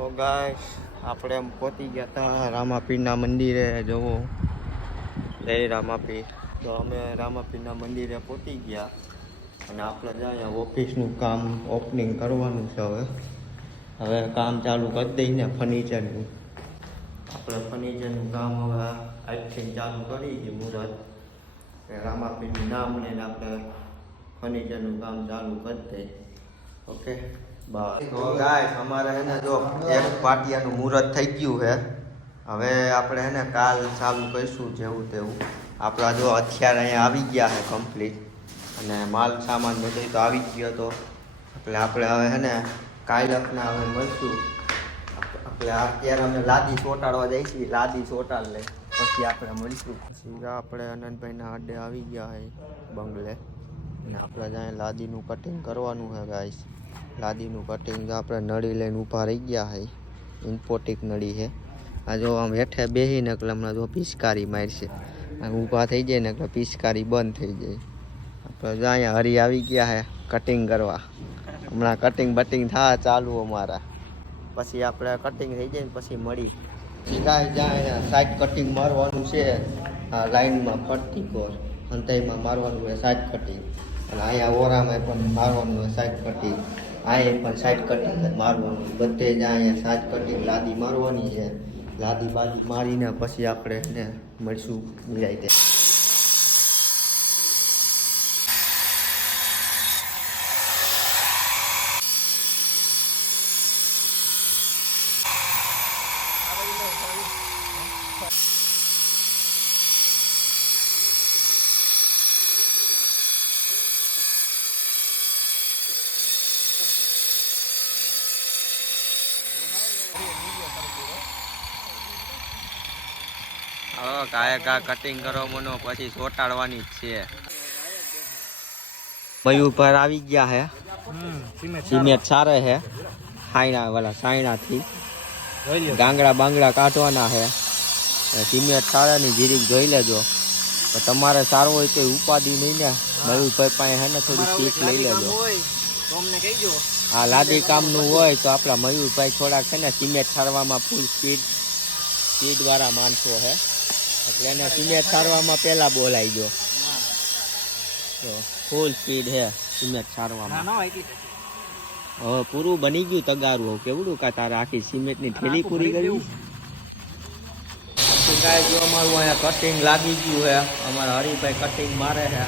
તો ગાઈસ આપણે એમ પહોંચી ગયા હતા રામાપીરના મંદિરે. જોવો જય રામાપીર. તો અમે રામાપીરના મંદિરે પહોંચી ગયા અને આપણે જાય ઓફિસનું કામ ઓપનિંગ કરવાનું છે. હવે કામ ચાલુ કરી દઈને ફર્નિચરનું. આપણે ફર્નિચરનું કામ હવે આજથી ચાલુ કરી છે. મુહૂર્ત રામાપીરનું નામ લઈને આપણે ફર્નિચરનું કામ ચાલુ કરી દઈએ. ઓકે બસ. તો ગાઈસ અમારે હે ને જો એક પાટિયાનું મુહૂર્ત થઈ ગયું છે. હવે આપણે હે ને કાલ ચાલુ કરીશું જેવું તેવું. આપણા જો અત્યારે અહીંયા આવી ગયા છે કમ્પ્લીટ અને માલ સામાન બધો તો આવી ગયો હતો. એટલે આપણે હવે હે ને કાયલકના હવે મળશું. આપણે અત્યારે અમે લાદી ચોંટાડવા જઈશું. લાદી ચોંટાડ લઈ પછી આપણે મળશું. પછી આપણે આનંદભાઈના આડે આવી ગયા છે બંગલે અને આપણે ત્યાં લાદીનું કટિંગ કરવાનું છે ગાઈસ. લાદીનું કટિંગ આપણે નળી લઈને ઊભા રહી ગયા છે. ઇમ્પોર્ટિક નળી છે. આ જો આમ હેઠે બેસીને એટલે હમણાં જો પિચકારી મારશે. ઊભા થઈ જાય ને એટલે પિચકારી બંધ થઈ જાય. આપણે જો અહીંયા હરી આવી ગયા છે કટિંગ કરવા. હમણાં કટિંગ બટિંગ થાય ચાલુ અમારા. પછી આપણે કટિંગ થઈ જાય ને પછી મળી સીધા જ્યાં સાઈડ કટિંગ મારવાનું છે. આ લાઈનમાં ફરતી કોર અંતઈમાં મારવાનું હોય સાઈડ કટિંગ. અને અહીંયા ઓરામાં પણ મારવાનું હોય સાઈડ કટિંગ. અહીંયા પણ સાઈડ કટિંગ જ મારવાનું. બધે જ અહીંયા સાઈડ કટિંગ લાદી મારવાની છે. લાદી બાદી મારીને પછી આપણે ને મળશું મિલાઈ દે. કાયા કટિંગ કરો મનો પછી ચોંટાડવાની જ છે. મયુર આવી ગયા હે. સિમેન્ટ સારે હે. સાયણા વાલા સાયણાથી ગાંગડા બાંગડા કાઢવાના હે. સિમેન્ટ સારાની જીરીક જોઈ લેજો. તો તમારે સારું હોય તો ઉપાધિ નહીં ને. મયુરભાઈ પાસે હે ને થોડી શીખ લઈ લેજો. આ લાદી કામનું હોય તો આપણા મયુરભાઈ થોડાક છે ને સિમેન્ટ સારવામાં ફૂલ સ્પીડ વાળા માણસો હે. એટલે એને સિમેન્ટ સારવામાં પહેલા બોલાઈ ગયો. ફૂલ સ્પીડ હે સિમેન્ટ સારવામાં. હવે પૂરું બની ગયું તગારું. કેવડું કા તારે આખી સિમેન્ટની થેલી પૂરી કરી. જો અમારું અહીંયા કટિંગ લાગી ગયું છે. અમારા હરિભાઈ કટિંગ મારે છે.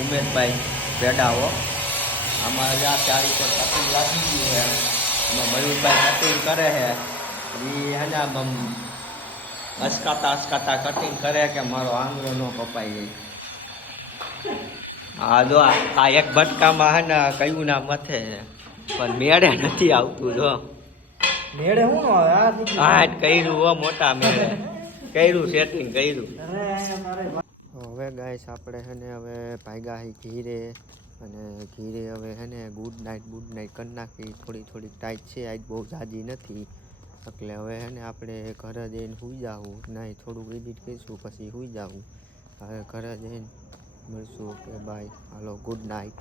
ઉમેશભાઈ પેડાવો અમારે જ્યાં ચારી પર કટિંગ લાગી ગયું છે. એમાં મયુરભાઈ કટિંગ કરે છે. એ હે ને અસકાતા કટિંગ કરે કે મારો આંગળો ન કપાઈ જાય. હા જો આ એક બટકામાં હે ને કયું ના મથે પણ મેળે નથી આવતું. જો મેળે હું હા કર્યું હો મોટા મેળે કર્યું સેટિંગ કર્યું. હવે ગાઈસ આપણે હે ને હવે ભાગ્યા હી ઘીરે અને ઘીરે હવે હે ને ગુડ નાઇટ કરી નાખી. થોડીક ટાઈટ છે. આજ બહુ જાજી નથી. એટલે હવે હે ને આપણે ઘરે જઈને સૂઈ જાવું. નહીં થોડુંક એડિટ કરીશું પછી સૂઈ જાવું. હવે ઘરે જઈને મળશું. કે બાય હાલો ગુડ નાઇટ.